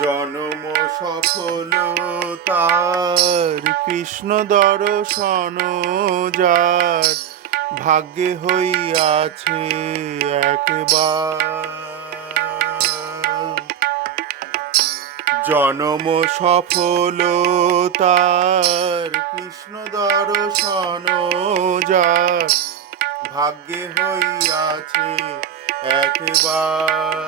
জনম সফল তার কৃষ্ণ দর্শন যার ভাগ্যে হইয়াছে একবার। জনম সফল তার কৃষ্ণ দর্শন যার ভাগ্যে হইয়াছে একবার।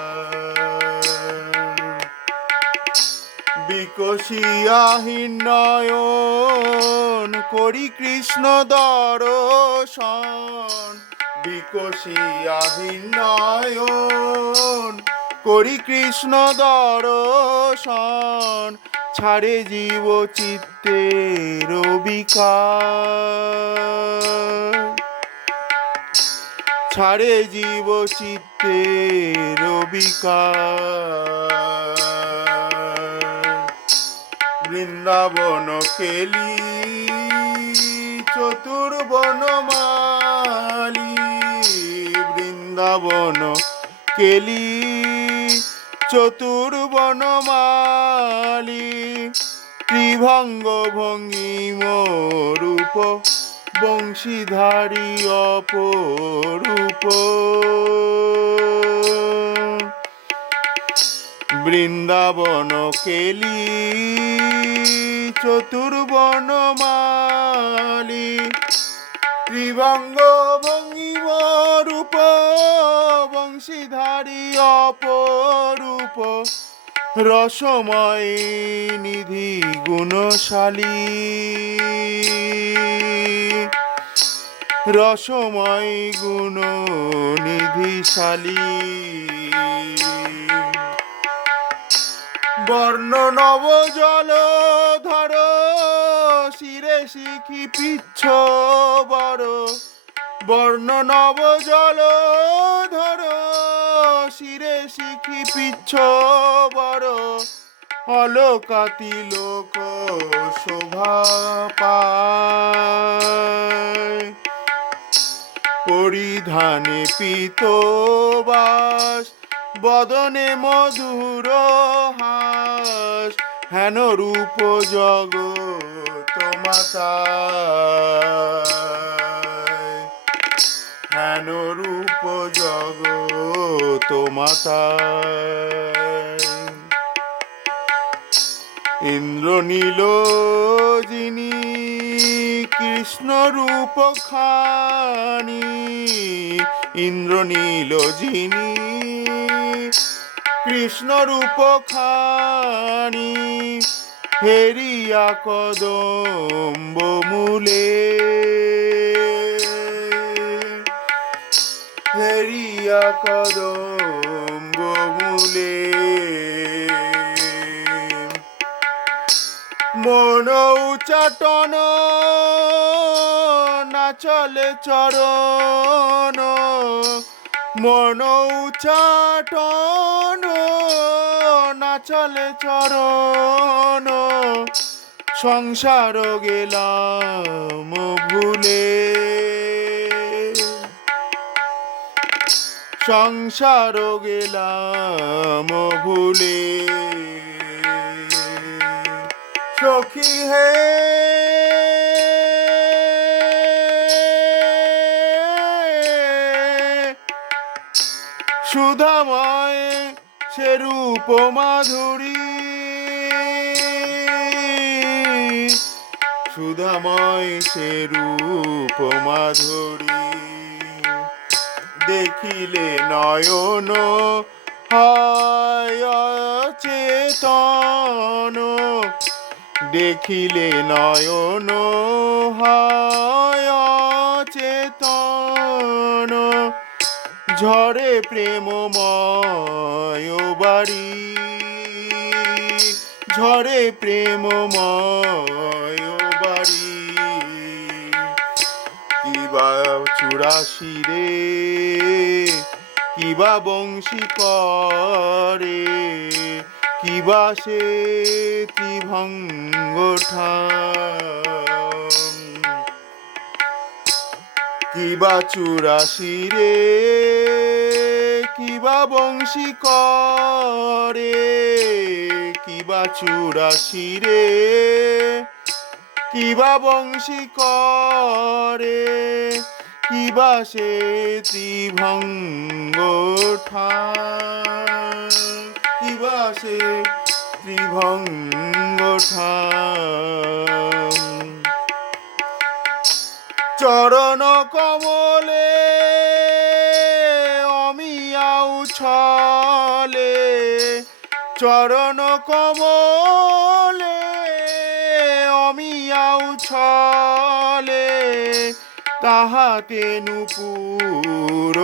বিকশিয়াহীন নয়ন করি কৃষ্ণ দর্শন। বিকশিয়াহীন নয়ন করি কৃষ্ণ দর্শন। ছাড়ে জীব চিত্তের বিকার ছাড়ে জীব চিত্তের বিকার বৃন্দাবন কেলি চতুর্বন মালি, বৃন্দাবন কেলি চতুর্বন মালি, ত্রিভঙ্গ ভঙ্গিম রূপ বংশীধারী অপরূপ। বৃন্দাবন কেলি ত্রিভঙ্গ ভঙ্গিম রূপ বংশীধারী অপরূপ, রসময় নিধি গুণশালী। রসময় গুণ নিধিশালী বর্ণ নব জল ধর শিরে শিখি পিচ্ছ বড়। বর্ণ নব জল ধর, শিরে শিখি পিচ্ছ বড়। অলকাতি লোক শোভা পায়। পরিধানে পিতবাস বদনে মধুর হাস। হেন রূপ জগত মাতা হেন রূপ জগত মাতা ইন্দ্র নীল, যিনি কৃষ্ণ রূপ খানি, ইন্দ্র নীল, যিনি কৃষ্ণ রূপ খানি। হেরিয়া কদম্ব মূলে। হেরিয়া কদম্ব মূলে। মন উচাটন, না চলে চরণ। মন উচাটন, না চলে চরণ। সংসার গেলাম ভুলে। সংসার গেলাম ভুলে। সখী হে সুধাময় সে রূপ মাধুরী। সুধাময় সে রূপ মাধুরী। দেখিলে নয়ন হয় চেতন দেখিলে নয়ন হয় চেতন ঝরে প্রেমময় বাড়ি। ঝরে প্রেমময় বাড়ি কিবা চুরাশি রে, কিবা বংশী করে কিবা সে ত্রিভঙ্গ কিবা চুরাশি রে, কিবা বংশী করে কিবা চুরাশি রে কিবা বংশী করে, কিবা সে ত্রিভঙ্গ কিবা সে ত্রিভঙ্গ চরণ কমলে অমিয়াও ছলে, চরণ কমলে অমিয়াও ছলে, তাহাতে নুপুর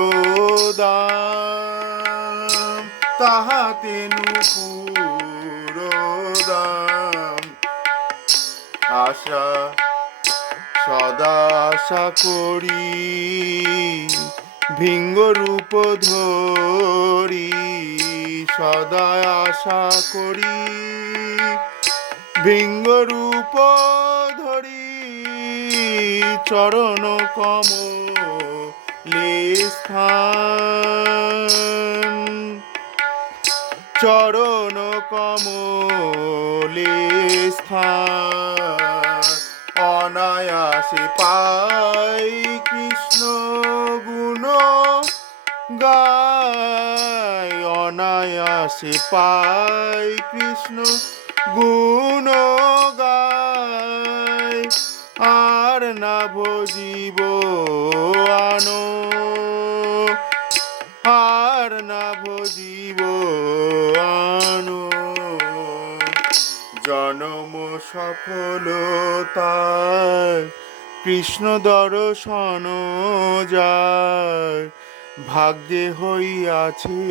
দাম তাহাতে নুপুর দাম আশা সদা আশা করি ভিঙ্গ রূপ ধরি সদা আশা করি। ভিঙ্গ রূপ ধরি চরণ কম স্থান চরণ কমলে স্থান অনায়াসে পাই কৃষ্ণ গুণ গায় অনায়াসে পাই কৃষ্ণ গুণ গায় আর না ভজিব আনো। আর না ভজিব আনো। জনম সফলতায় কৃষ্ণ দর্শন যায়, ভাগ্যে হইয়াছে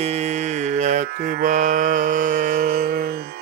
একবার।